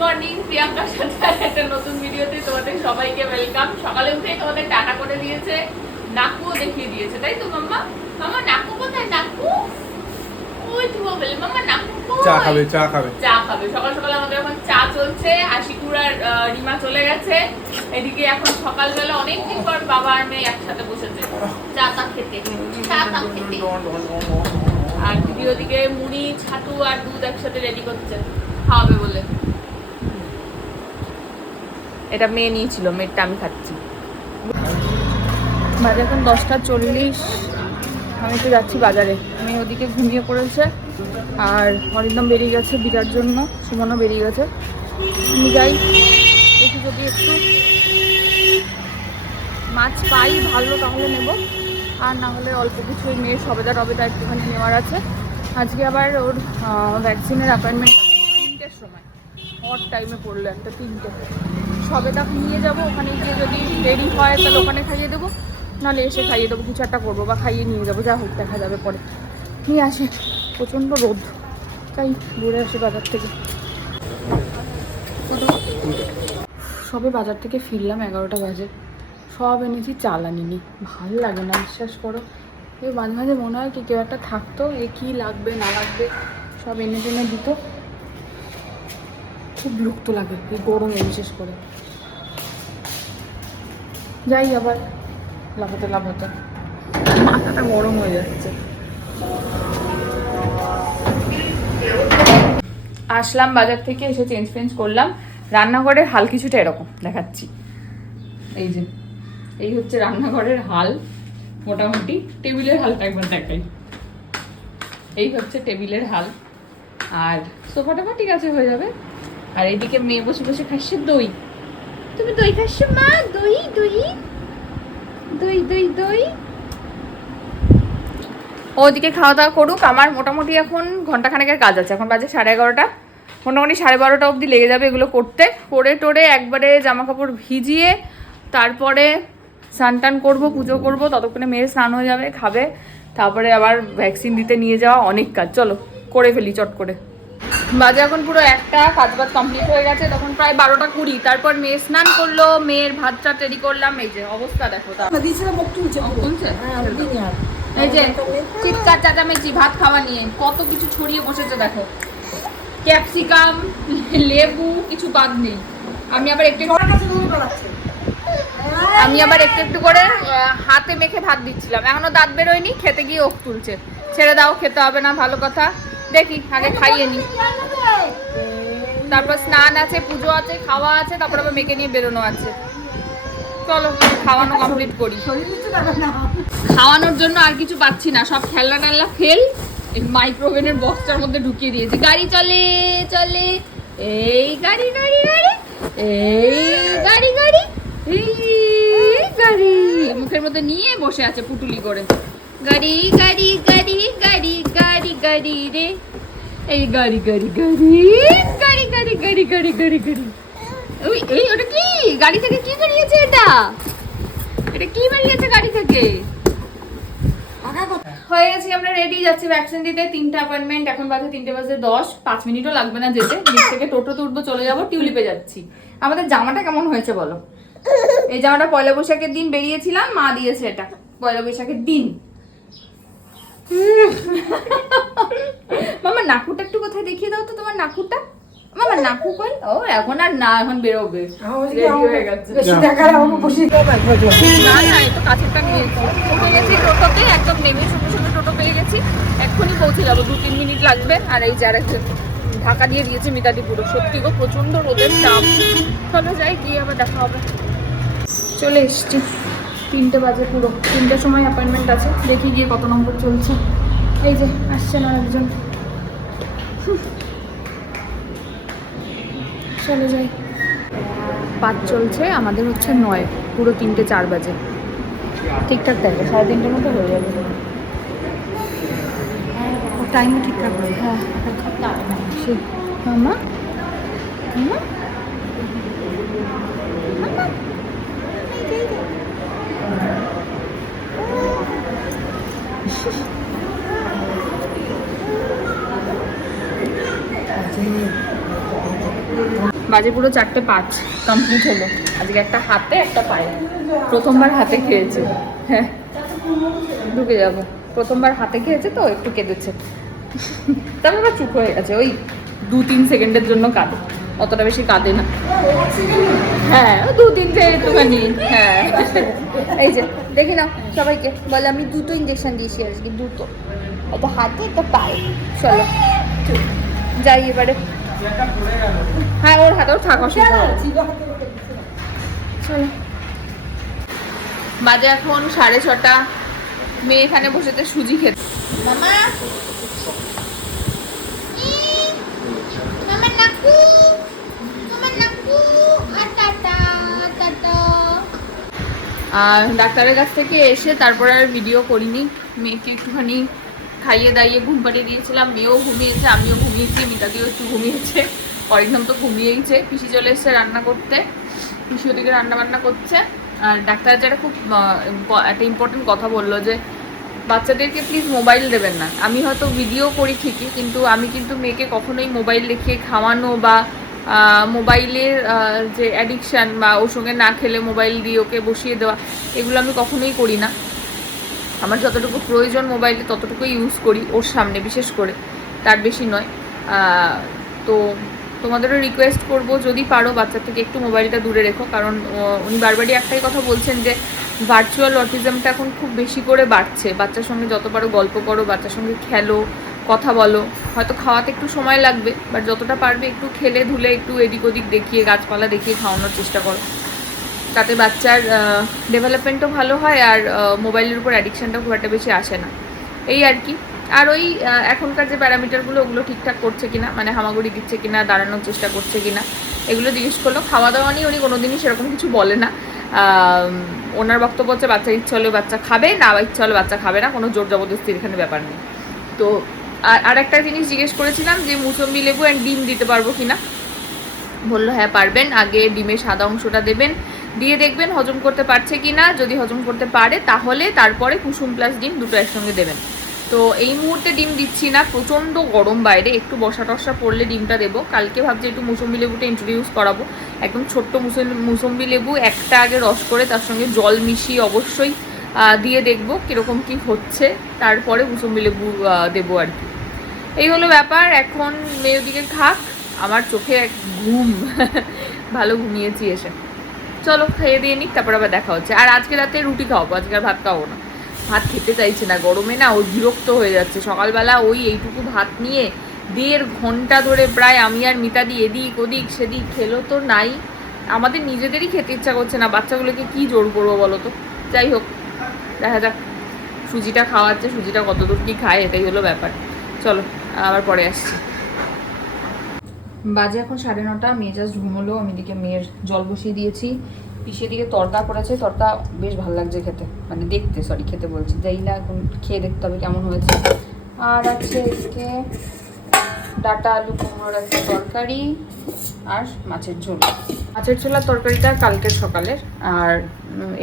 Morning প্রিয়াঙ্কার সাথে একটা নতুন ভিডিওতে তোমাদের সবাইকে ওয়েলকাম সকালে উঠেই তোমাদের টাটা করে দিয়েছে নাকুও দেখিয়ে দিয়েছে তাই তো মাম্মা? মামা নাকু কোথায়? নাকু? ওই তো বলে মামা নাকু চা খাবে চা খাবে। চা খাবে। সকাল সকাল আমাদের এখন চা চলছে আশিকুর আর রিমা চলে গেছে। এদিকে এখন সকালবেলা অনেকদিন পর বাবা আর মেয়ে একসাথে বসেছে। চা টা খেতে। চা টা খেতে। আর দিদি ওদিকে মুড়ি ছাতু আর দুধ একসাথে রেডি করছে। খাওয়াবে বলে। এটা মেয়ে নিয়েছিল, মেয়েরটা আমি খাচ্ছি। বাজে এখন দশটা চল্লিশ। আমি তো যাচ্ছি বাজারে। মেয়ে ওদিকে ঘুমিয়ে পড়েছে আর অরিন্দম বেরিয়ে গেছে বিরার জন্য, সুমনও বেরিয়ে গেছে। আমি যাই, দেখি যদি একটু মাছ পাই ভালো তাহলে নেব। আর না হলে অল্প কিছু ওই মেয়ের সবেদা টবেদা একটুখানি নেওয়ার আছে। আজকে আবার ওর ভ্যাকসিনের অ্যাপয়েন্টমেন্ট হট টাইমে পড়ল একটা তিনটে। সবেদা নিয়ে যাব, ওখানে গিয়ে যদি দেরি হয়, তাহলে ওখানে খাইয়ে দেবো। নাহলে এসে খাইয়ে দেবো, কিছু একটা করব বা খাইয়ে নিয়ে যাব, যা হোক দেখা যাবে পরে। নিয়ে আসে, প্রচণ্ড রোদ। তাই ঘুরে আসি বাজার থেকে। সবে বাজার থেকে ফিরলাম, এগারোটা বাজে। সব এনেছি, চাল আনিনি। ভালো লাগে না, বিশ্বাস করো। এই মাঝে মাঝে মনে হয় কি, কেউ একটা থাকতো, এ কী লাগবে, না লাগবে, সব এনে টেনে দিত। খুব বিরক্ত লাগে, এই গরমে বিশেষ করে। যাই আবার, লাফাতে লাফাতে। মাথাটা গরম হয়ে যাচ্ছে। আসলাম বাজার থেকে, এসে চেঞ্জ ফেঞ্জ করলাম। রান্নাঘরের হাল কিছুটা এরকম, দেখাচ্ছি। এই যে, এই হচ্ছে রান্নাঘরের হাল, মোটামুটি। টেবিলের হালটা একবার দেখাই। এই হচ্ছে টেবিলের হাল। আর সোফাটা ঠিক আছে হয়ে যাবে। আর এইদিকে মেয়ে বসে বসে খাচ্ছে দই। তুমি দই খাচ্ছ, মা? দই দই? দই দই দই? ওদিকে খাওয়া দাওয়া করুক। আমার মোটামুটি এখন ঘন্টাখানেকের কাজ আছে। এখন বাজে সাড়ে এগারোটা। মোটামুটি সাড়ে বারোটা অবধি লেগে যাবে এগুলো করতে। করে টোরে একবারে জামা কাপড় ভিজিয়ে তারপরে স্নান টান করব, পুজো করব। ততক্ষণে মেয়ে স্নান হয়ে যাবে, খাবে। তারপরে আবার ভ্যাকসিন দিতে নিয়ে যাওয়া অনেক কাজ। চলো, করে ফেলি চট করে। বাজে এখন পুরো একটা কাজ বাজ কমপ্লিট হয়ে গেছে তখন প্রায় বারোটা কুড়ি। তারপর মেয়ে স্নান করল মেয়ের ভাত টাত রেডি করলাম এই যে অবস্থা দেখো তা। এই যে চিৎকার চাচামেচি ভাত খাওয়া নিয়ে। কত কিছু ছড়িয়ে বসেছে দেখো। ক্যাপসিকাম লেবু কিছু বাদ নেই। আমি আবার একটু আমি আবার একটু একটু করে হাতে মেখে ভাত দিচ্ছিলাম। এখনও দাঁত বেরোয়নি খেতে গিয়ে ওক তুলছে। ছেড়ে দাও খেতে হবে না ভালো কথা। দেখি, আগে খাইয়ে নি। তারপর স্নান আছে, পুজো আছে, খাওয়া আছে, তারপর আবার মেখে নিয়ে বেরোনো আছে। চলো, খাওয়ানো কমপ্লিট করি। খাওয়ানোর জন্য আর কিছু পাচ্ছি না, সব খেলনা টেলনা ফেল, এই বক্সটার মধ্যে ঢুকিয়ে দিয়েছি। গাড়ি চলে চলে, এই গাড়ি গাড়ি গাড়ি, এই গাড়ি গাড়ি, এই গাড়ি। মুখের মধ্যে নিয়ে বসে আছে পুটুলি করে। গাড়ি গাড়ি গাড়ি গাড়ি গাড়ি গাড়ি রে এই গাড়ি গাড়ি গাড়ি গাড়ি গাড়ি গাড়ি গাড়ি গাড়ি গাড়ি ওই এই ওটা কি গাড়ি থেকে কি বেরিয়েছে এটা এটা কি বেরিয়েছে গাড়ি থেকে হয়ে গেছি আমরা রেডি যাচ্ছি ভ্যাকসিন দিতে তিনটে অ্যাপয়েন্টমেন্ট এখন বাজে তিনটে বাজে দশ পাঁচ মিনিটও লাগবে না যেতে নিচ থেকে টোটোতে উঠবো চলে যাব টিউলিপে যাচ্ছি আমাদের জামাটা কেমন হয়েছে বলো এই জামাটা পয়লা বৈশাখের দিন বেরিয়েছিলাম মা দিয়েছে এটা পয়লা বৈশাখের দিন মামা নাকুটা একটু কোথায় দেখিয়ে দাও তো তোমার নাকুটা মামা নাকু কই? ও এখন আর না এখন বেরোবে। Ready হয়ে গেছে। না না উঠে গেছি টোটোতে একদম নেমে টোটো পেয়ে গেছি। এক্ষুনি পৌঁছে যাব দু তিন মিনিট লাগবে। আর এই যার একজন ঢাকা দিয়ে দিয়েছে মিতাদি পুরো সত্যি গো প্রচণ্ড রোদের চাপ চলো যাই গিয়ে আবার দেখা হবে। চলে এসছি। তিনটে বাজে পুরো। তিনটের সময় অ্যাপয়েন্টমেন্ট আছে। দেখি গিয়ে কত নম্বর চলছে। এই যে আসছেন আর একজন। চলে যাই। পাঁচ চলছে আমাদের হচ্ছে নয়। পুরো তিনটে চার বাজে। ঠিকঠাক দেখো সাড়ে তিনটের মতো হয়ে যাবে। টাইম ঠিকঠাক হবে হ্যাঁ। মামা মামা? মামা? বাজে পুরো চারটে পাঁচ কমপ্লিট হলো। আজকে একটা হাতে, একটা পায়ে। প্রথমবার হাতে খেয়েছে। হ্যাঁ ঢুকে যাব। প্রথমবার হাতে খেয়েছে তো, একটু কেঁদেছে। তারপর আবার চুপ হয়ে গেছে। ওই দু তিন সেকেন্ডের জন্য কাঁদে। অতটা বেশি কাঁদে না। হ্যাঁ দু তিন থেকে একটুখানি। হ্যাঁ। এই যে, দেখি না সবাইকে। বলে, আমি দুটো ইঞ্জেকশন দিয়েছি আজকে দুটো। একটা হাতে, একটা পায়ে। চলো। যাই এবারে। হ্যাঁ ওর হাতেও থাক চলো। বাজে এখন সাড়ে ছটা। মেয়ে এখানে বসেছে সুজি খেতে। মামা. আর ডাক্তারের কাছ থেকে এসে তারপরে আর ভিডিও করিনি। মেয়েকে একটুখানি খাইয়ে দাইয়ে ঘুম পাড়িয়ে দিয়েছিলাম, মেয়েও ঘুমিয়েছে, আমিও ঘুমিয়েছি মিতাদিও একটু ঘুমিয়েছে, অরিন্দম তো ঘুমিয়েইছে, পিসি চলে এসছে রান্না করতে, পিসি ওদিকে রান্না বান্না করছে, আর ডাক্তার যেটা খুব একটা ইম্পর্টেন্ট কথা বলল যে, বাচ্চাদেরকে প্লিজ মোবাইল দেবেন না। আমি হয়তো ভিডিও করি ঠিকই, কিন্তু আমি কিন্তু মেয়েকে কখনোই মোবাইল দেখিয়ে খাওয়ানো বা মোবাইলের যে অ্যাডিকশান বা ওর সঙ্গে না খেলে মোবাইল দিয়ে ওকে বসিয়ে দেওয়া, এগুলো আমি কখনোই করি না। আমার যতটুকু প্রয়োজন মোবাইলে ততটুকুই ইউজ করি, ওর সামনে বিশেষ করে, তার বেশি নয়। তো তোমাদেরও রিকোয়েস্ট করব, যদি পারো বাচ্চা থেকে একটু মোবাইলটা দূরে রেখো, কারণ উনি বারবারই একটাই কথা বলছেন যে ভার্চুয়াল অটিজমটা এখন খুব বেশি করে বাড়ছে। বাচ্চার সঙ্গে যত পারো গল্প করো, বাচ্চার সঙ্গে খেলো, কথা বলো। হয়তো খাওয়াতে একটু সময় লাগবে বাট যতটা পারবে একটু খেলে ধুলে একটু এদিক ওদিক দেখিয়ে, গাছপালা দেখিয়ে খাওয়ানোর চেষ্টা করো। তাতে বাচ্চার ডেভেলপমেন্টও ভালো হয় আর মোবাইলের উপর অ্যাডিকশানটাও খুব একটা বেশি আসে না। এই আর কি। আর ওই এখনকার যে প্যারামিটারগুলো ওগুলো ঠিকঠাক করছে কিনা মানে হামাগুড়ি দিচ্ছে কিনা, দাঁড়ানোর চেষ্টা করছে কিনা, এগুলো জিজ্ঞেস করল। খাওয়া দাওয়া নিয়ে উনি কোনোদিনই সেরকম কিছু বলে না। ওনার বক্তব্য হচ্ছে বাচ্চার ইচ্ছা হলে বাচ্চা খাবে, না ইচ্ছা হলে বাচ্চা খাবে না, কোনো জোর জবরদস্তির এখানে ব্যাপার নেই। তো, আর- আর একটা জিনিস জিজ্ঞেস করেছিলাম যে, মুসম্বি লেবু অ্যান্ড ডিম দিতে পারব কিনা? বলল হ্যাঁ পারবেন। আগে ডিমের সাদা অংশটা দেবেন দিয়ে দেখবেন হজম করতে পারছে কি না যদি হজম করতে পারে, তাহলে তারপরে কুসুম প্লাস ডিম দুটো একসঙ্গে দেবেন। তো এই মুহূর্তে ডিম দিচ্ছি না, প্রচণ্ড গরম বাইরে। একটু বসা টসা পড়লে ডিমটা দেবো। কালকে ভাবছি একটু মুসম্বি লেবুটা ইন্ট্রোডিউস করাবো। একদম ছোট্ট মুসম্বি লেবু একটা আগে রস করে তার সঙ্গে জল মিশিয়ে অবশ্যই দিয়ে দেখব কীরকম কি হচ্ছে। তারপরে মুসম্বি লেবু দেবো আর কি। এই হলো ব্যাপার। এখন মেয়ের দিকে খাক আমার চোখে এক ঘুম। ভালো ঘুমিয়েছি এসে। চলো খেয়ে দিয়ে নিক, তারপর আবার দেখা হচ্ছে। আর আজকে রাতে রুটি খাওয়াবো, আজকে আর ভাত খাওয়াবো না। ভাত খেতে চাইছে না, গরমে না ওর বিরক্ত হয়ে যাচ্ছে। সকালবেলা ওই এইটুকু ভাত নিয়ে দেড় ঘণ্টা ধরে প্রায় আমি আর মিতাদি এদিক ওদিক সেদিক খেলো তো নাই। আমাদের নিজেদেরই খেতে ইচ্ছা করছে না, বাচ্চাগুলোকে কি জোর করব বলো তো? যাই হোক, দেখা যাক। সুজিটা খাওয়াচ্ছে, সুজিটা কতদূর কি খায়, এটাই হলো ব্যাপার। চলো, আবার পরে আসছি। বাজে এখন সাড়ে নটা, মেয়ে জাস্ট ঘুমোলো আমি দিকে মেয়ের জল বসিয়ে দিয়েছি। পিসে দিকে তরকা করেছে, তরকা বেশ ভালো লাগছে খেতে মানে দেখতে সরি খেতে বলছি। যাই না, এখন খেয়ে দেখতে হবে কেমন হয়েছে। আর আছে এদিকে ডাটা, আলু, কুমড়োর একটা তরকারি আর মাছের ঝোল। মাছের ঝোলার তরকারিটা কালকের সকালের, আর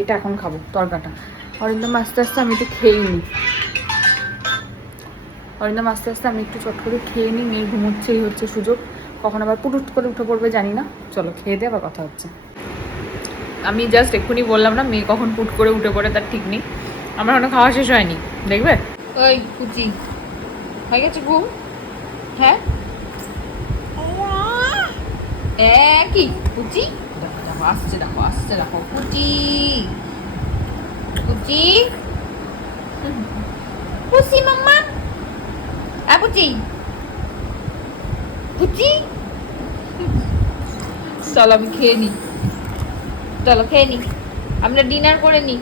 এটা এখন খাব, তরকাটা। অরিন্দম, আস্তে আস্তে আমি একটু খেয়েই নিই। অরিন্দম, আস্তে আস্তে আমি একটু চট করে খেয়ে নিই, মেয়ে ঘুমোচ্ছেই হচ্ছে সুযোগ। কখন আবার পুটুট করে উঠে পড়বে জানি না। চলো খেয়ে দিয়ে আবার কথা হচ্ছে। আমি জাস্ট এক্ষুনি বললাম না, মেয়ে কখন পুট করে উঠে পড়ে তার ঠিক নেই। আমার এখনও খাওয়া শেষ হয়নি, দেখবে? ওই কুচি। হয়ে গেছে ঘুম? হ্যাঁ? এ কি কুচি? দেখো দেখো, আসছে দেখো আসছে, দেখো, কুচি। কুচি? কুচি, মাম্মা? আ কুচি। কুচি? চলো আমি খেয়ে নিই চলো খেয়ে নিই আমরা ডিনার করে নিই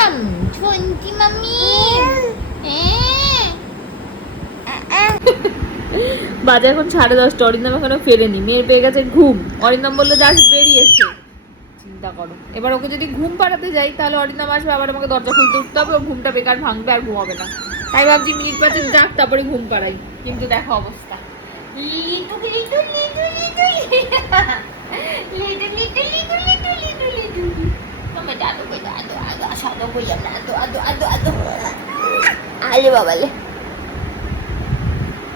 মাম্মি মাম্মি। হ্যাঁ বাজে এখন সাড়ে দশটা অরিন্দম এখনও ফেরেনি। মেয়ের পেয়ে গেছে ঘুম। অরিন্দম বলল জাস্ট বেরিয়েছে। চিন্তা করো। এবার ওকে যদি ঘুম পাড়াতে যাই তাহলে অরিন্দম আসবে আবার আমাকে দরজা খুলতে উঠতে হবে। ঘুমটা বেকার ভাঙবে আর ঘুমাবে না। তাই ভাবছি মিনিট পাঁচেক যাক তারপরে ঘুম পাড়াই। কিন্তু দেখো অবস্থা। লিটু লিটু লিটু লিটু লিটু লিটু লিটু লিটু লিটু তোমার দাদু কই দাদু আদু আসাদু কইলাম না আদু আদু আদু আদু আলে বাবালে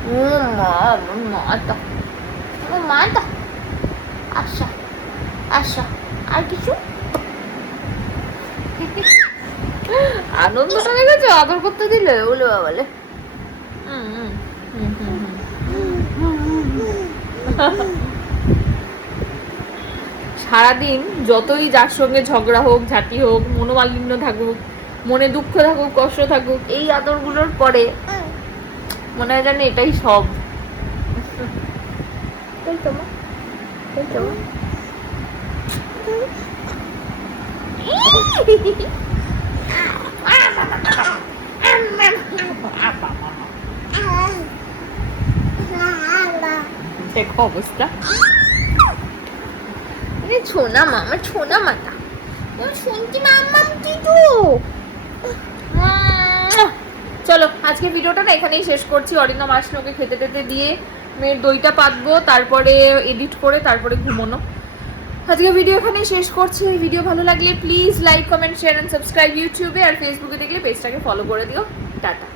উম মা মা তো মা তো আচ্ছা আচ্ছা আর কিছু আনন্দটা দেখেছ আদর করতে দিলে বলে বলে হুম হুম হুম হুম। সারাদিন যতই যার সঙ্গে ঝগড়া হোক ঝাঁটি হোক মনোমালিন্য থাকুক মনে দুঃখ থাকুক কষ্ট থাকুক এই আদরগুলোর পরে মনে হয় যেন এটাই সব দেখো অবস্থা। ছোনা মামা ছোনা মাতা শুনছি কি তো চলো আজকে ভিডিওটা না এখানেই শেষ করছি। অরিন্দম মাসনোকে খেতে টেতে দিয়ে মেয়ের দইটা পাতবো তারপরে এডিট করে তারপরে ঘুমোনো। আজকে ভিডিও এখানেই শেষ করছি। ভিডিও ভালো লাগলে please like comment share and subscribe ইউটিউবে আর ফেসবুকে দেখলে পেজটাকে ফলো করে দিও। টাটা।